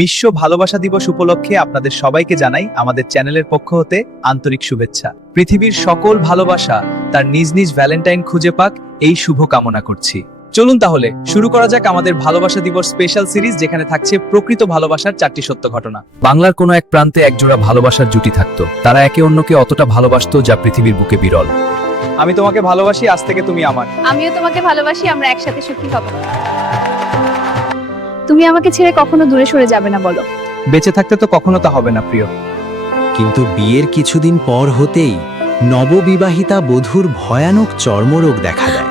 বিশ্ব ভালোবাসা দিবস উপলক্ষে আপনাদের সবাইকে জানাই আমাদের চ্যানেলের পক্ষ হতে আন্তরিক শুভেচ্ছা। পৃথিবীর সকল ভালোবাসা তার নিজ নিজ ভ্যালেন্টাইন খুঁজে পাক, এই শুভ কামনা করছি। চলুন তাহলে শুরু করা যাক আমাদের ভালোবাসা দিবস স্পেশাল সিরিজ, যেখানে থাকছে প্রকৃত ভালোবাসার 4টি সত্য ঘটনা। বাংলার কোনো এক প্রান্তে একজোড়া ভালোবাসার জুটি থাকতো। তারা একে অন্যকে অতটা ভালোবাসতো যা পৃথিবীর বুকে বিরল। আমি তোমাকে ভালোবাসি, আজ থেকে তুমি আমার। আমিও তোমাকে ভালোবাসি, আমরা একসাথে সুখী হব। তুমি আমাকে ছেড়ে কখনো দূরে সরে যাবে না বলো। বেঁচে থাকতে তো কখনো তা হবে না প্রিয়। কিন্তু বিয়ের কিছুদিন পর হতেই নববিবাহিতা বধূর ভয়ানক চর্মরোগ দেখা দেয়।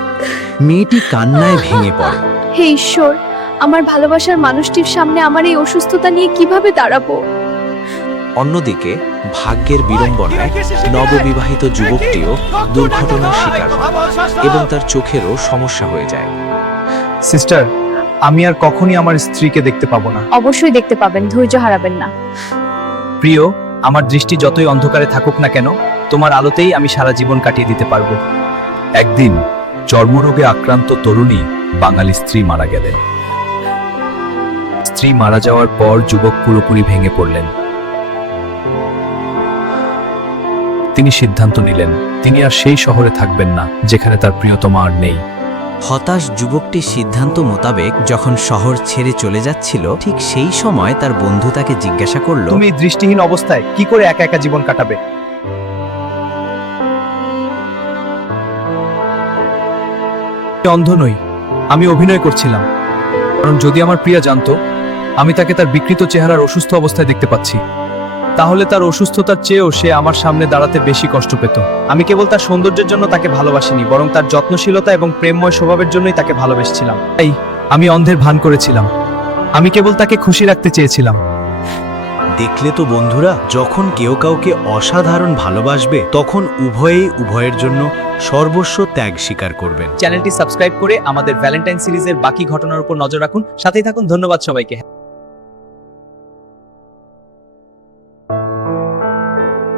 মেয়েটি কান্নায় ভেঙে পড়ে। হে ঈশ্বর, আমার ভালোবাসার মানুষটির সামনে আমার এই অসুস্থতা নিয়ে কিভাবে দাঁড়াবো? অন্যদিকে ভাগ্যের বিড়ম্বনায় নববিবাহিত যুবকটিও দুর্ঘটনার শিকার হয় এবং তার চোখেরও সমস্যা হয়ে যায়। সিস্টার, আমি আর কখনই আমার স্ত্রীকে দেখতে পাবো না। অবশ্যই দেখতে পাবেন, ধৈর্য হারাবেন না। প্রিয়, আমার দৃষ্টি যতই অন্ধকারে থাকুক না কেন, তোমার আলোতেই আমি সারা জীবন কাটিয়ে দিতে পারবো। একদিন চর্মরোগে আক্রান্ত তরুণী বাঙালি স্ত্রী মারা গেলেন। স্ত্রী মারা যাওয়ার পর যুবক পুরোপুরি ভেঙে পড়লেন। তিনি সিদ্ধান্ত নিলেন তিনি আর সেই শহরে থাকবেন না যেখানে তার প্রিয়তমা আর নেই। হতাশ যুবকটি সিদ্ধান্ত মোতাবেক যখন শহর ছেড়ে চলে যাচ্ছিল, ঠিক সেই সময় তার বন্ধু তাকে জিজ্ঞাসা করলো, তুমি দৃষ্টিহীন অবস্থায় কি করে একা একা জীবন কাটাবে? আমি অন্ধ নই, আমি অভিনয় করছিলাম। কারণ যদি আমার প্রিয়া জানতো আমি তাকে তার বিকৃত চেহারার অসুস্থ অবস্থায় দেখতে পাচ্ছি, তাহলে তার অসুস্থতার চেয়েও সে আমার সামনে দাঁড়াতে বেশি কষ্ট পেত। আমি কেবল তার সৌন্দর্যের জন্য তাকে ভালোবাসিনি, বরং তার যত্নশীলতা এবং প্রেমময় স্বভাবের জন্যই তাকে ভালোবেসেছিলাম। তাই আমি অন্ধের ভান করেছিলাম। আমি কেবল তাকে খুশি রাখতে চেয়েছিলাম। দেখলে তো বন্ধুরা, যখন কেউ কাউকে অসাধারণ ভালোবাসবে তখন উভয়ের জন্য সর্বস্ব ত্যাগ স্বীকার করবেন। চ্যানেলটি সাবস্ক্রাইব করে আমাদের ভ্যালেন্টাইন সিরিজের বাকি ঘটনার উপর নজর রাখুন। সাথেই থাকুন। ধন্যবাদ সবাইকে।